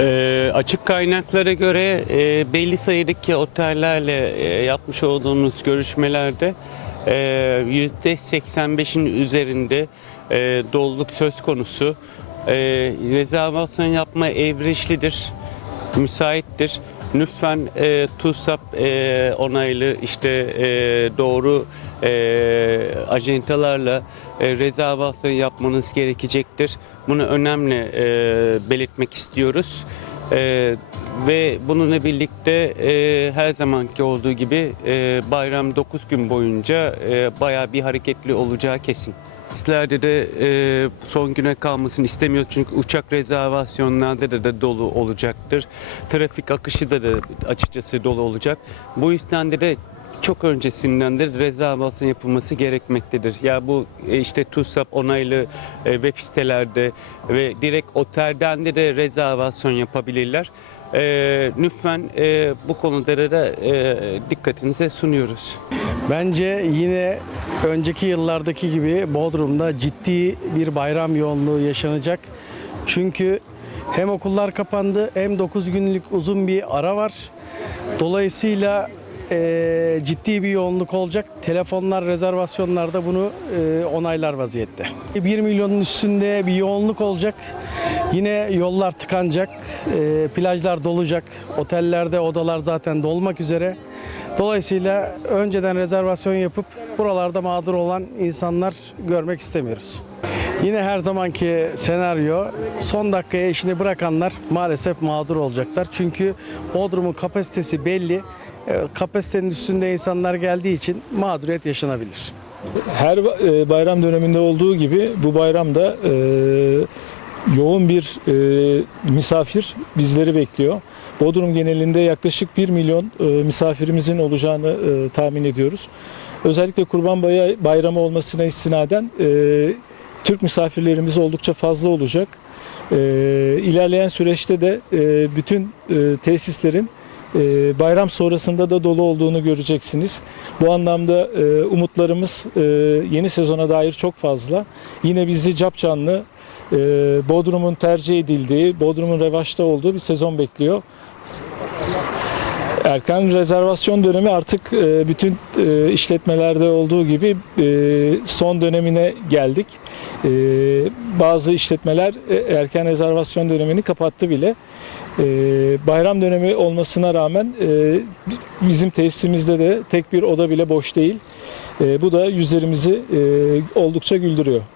Ee, açık kaynaklara göre e, belli sayıdaki otellerle e, yapmış olduğumuz görüşmelerde e, %85'in üzerinde e, doluluk söz konusu. E, rezervasyon yapma evreşlidir, müsaittir. Lütfen e, TUSAP e, onaylı işte e, doğru e, ajantalarla e, rezervasyon yapmanız gerekecektir. Bunu önemli e, belirtmek istiyoruz. E, ve bununla birlikte e, her zamanki olduğu gibi e, bayram 9 gün boyunca e, bayağı bir hareketli olacağı kesin. Bizlerde de e, son güne kalmasını istemiyor çünkü uçak rezervasyonlarda da, da dolu olacaktır. Trafik akışı da da açıkçası dolu olacak. Bu yüzden de de çok öncesinden de rezervasyon yapılması gerekmektedir. Ya bu e, işte TUSAP onaylı e, web sitelerde ve direkt otelden de, de rezervasyon yapabilirler. E, lütfen e, bu konulara da e, dikkatinize sunuyoruz. Bence yine önceki yıllardaki gibi Bodrum'da ciddi bir bayram yoğunluğu yaşanacak. Çünkü hem okullar kapandı hem 9 günlük uzun bir ara var. Dolayısıyla eee, ciddi bir yoğunluk olacak. Telefonlar, rezervasyonlarda bunu eee, onaylar vaziyette. 1 milyonun üstünde bir yoğunluk olacak. Yine yollar tıkanacak, eee, plajlar dolacak, otellerde odalar zaten dolmak üzere. Dolayısıyla önceden rezervasyon yapıp buralarda mağdur olan insanlar görmek istemiyoruz. Yine her zamanki senaryo son dakikaya işini bırakanlar maalesef mağdur olacaklar. Çünkü Bodrum'un kapasitesi belli. Kapasitenin üstünde insanlar geldiği için mağduriyet yaşanabilir. Her e, bayram döneminde olduğu gibi bu bayramda e, yoğun bir e, misafir bizleri bekliyor. Bodrum genelinde yaklaşık 1 milyon misafirimizin olacağını tahmin ediyoruz. Özellikle Kurban Bay- Bayramı olmasına istinaden Türk misafirlerimiz oldukça fazla olacak. İlerleyen süreçte de bütün tesislerin bayram sonrasında da dolu olduğunu göreceksiniz. Bu anlamda e, umutlarımız e, yeni sezona dair çok fazla. Yine bizi cap canlı e, Bodrum'un tercih edildiği, Bodrum'un revaçta olduğu bir sezon bekliyor. Erken rezervasyon dönemi artık e, bütün e, işletmelerde olduğu gibi e, son dönemine geldik. Bazı işletmeler erken rezervasyon dönemini kapattı bile. Bayram dönemi olmasına rağmen bizim tesisimizde de tek bir oda bile boş değil. Bu da yüzlerimizi oldukça güldürüyor.